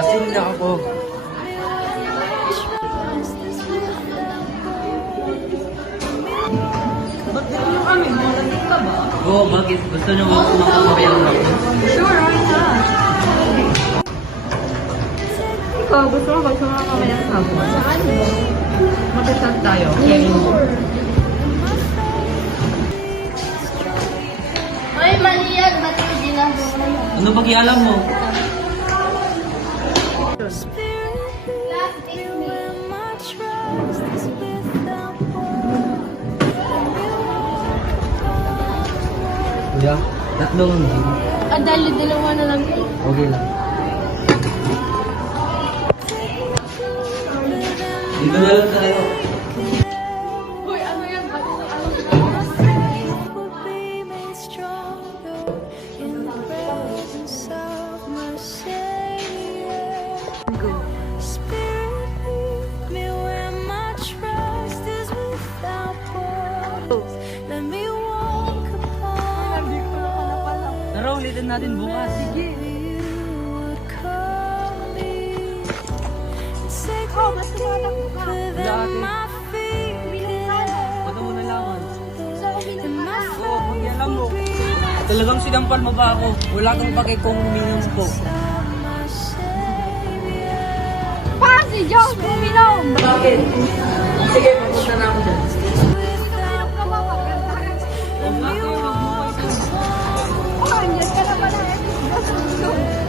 Lasing na ako. Ba't ganyan kami? Malamig ka ba? Oo, bakit? Gusto nyo makakabayang ako? Sure, why not? Ikaw, gusto mo kami ng hapon? Saan mo? Mag-chat tayo. Ay, mali yan. Ba't yung ginagawa mo? Ano pakialam mo? Last is me. Kuya, tatlo lang din. Dalawa na lang. Okay lang. Dito na lang tayo. Hoy, ano yan? Tara, ulitin natin bukas. Sige. Oh, mas tumatakbo ka. Wala ate. Ba't mo nalaman? So, uminom ka na. Oo, pakialam mo. Talagang sinampal mo ba ako? Wala kang pake kung uminom ko. Pa, si Joe, uminom! Bakit? Sige, pupunta na ako dyan. Uminom ka ba? Pagkantahan. Oh, andyan ka na pala.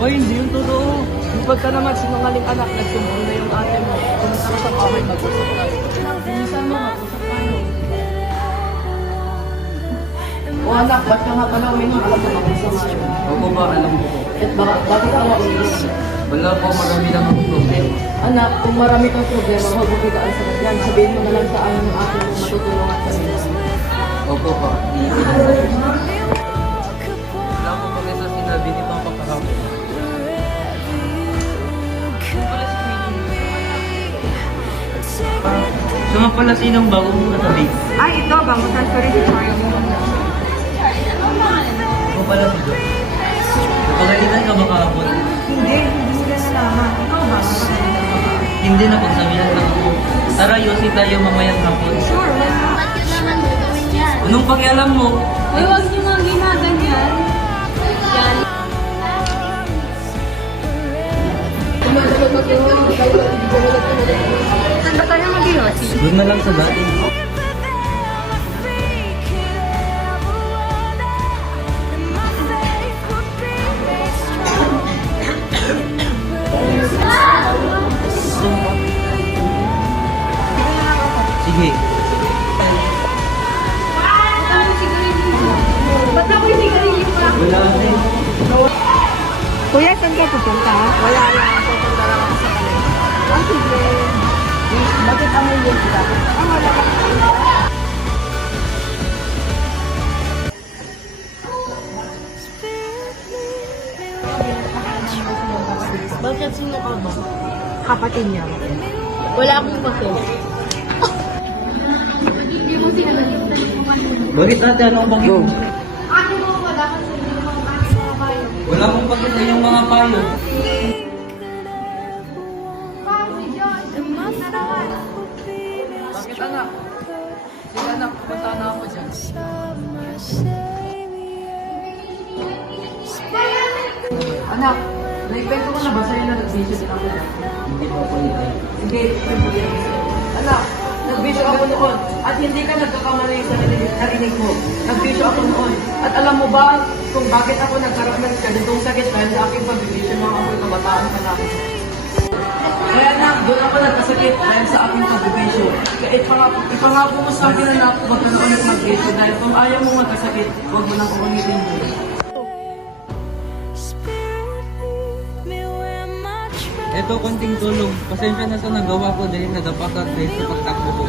Hoy, hindi yung totoo. Huwag ka naman sinungaling anak, nagsumbong na yung ate mo. Pumunta ka sa bahay, mag-usap tayo. Bilisan mo, mag-usap tayo. O anak, ba't ka nga pala uminom? Alam mo, mag-usap tayo. Ako ba, alam mo ko. At bakit ka nga uminom? Wala po, marami lang akong problema. Anak, kung marami kang problema, huwag mo kitaan sa yan. Sabihin mo na lang sa amin ng ate mo, matutulungan ka nila. Opo pa. Wala po bakit sa sinabi ni Papa kahapon. So nga pala sinong bago mong katabi? Ay, ito, bago transfer si Mario mo. Ako pala si Jo. Napagalitan ka ba kahapon? Hindi nila nalaman. Ikaw ba? Hindi na pagsabihan lang ako. Tara, Yossi tayo mamayang hapon. Sure, wala. Ba't yun naman gagawin yan? Anong pakialam mo? Uy, huwag niyo mga ginaganyan. Yan. Saan ba tayo mag-iwasi? Doon na lang sa dati. Sige. Ba't ako yung sigarilyo pa? Wala rin. Kuya, saan ka pupunta? Wala lang. Pupunta lang ako sa kanila. Ah, sige. Bakit amoy yun sila? Ah, wala lang. Bakit sino ka ba? Kapatid niya. Wala akong pake. Hindi mo sinabi. Bakit ate, anong bakit mo? Ate mo, wala kang sabihin mo ang ate mga bayo. Wala akong bakit sa iyong mga payo. Kasi John, na naman. Bakit anak? Sige anak, pupunta na ako dyan. Anak, naipento ko na ba sa'yo na nag-vision din ako dyan? Hindi pa po nito. Hindi, siyempre. Anak, nag-vision ako noon at hindi ka nagkakamali sa narinig mo. Nag-vision ako noon. At alam mo ba kung bakit ako nagkaroon ng ganitong sakit dahil sa aking pag-vision nung ako'y kabataan pa lang. Kaya anak, doon ako nagkasakit dahil sa aking pag-vision. Kaya ipangako mo sa akin anak, huwag ka na ulit mag-vision dahil kung ayaw mo magkasakit, huwag mo nang ulitin mo. Ito, konting tulong. Pasensya na sa nagawa ko dahil nadapa ka dahil sa pagtakbo ko.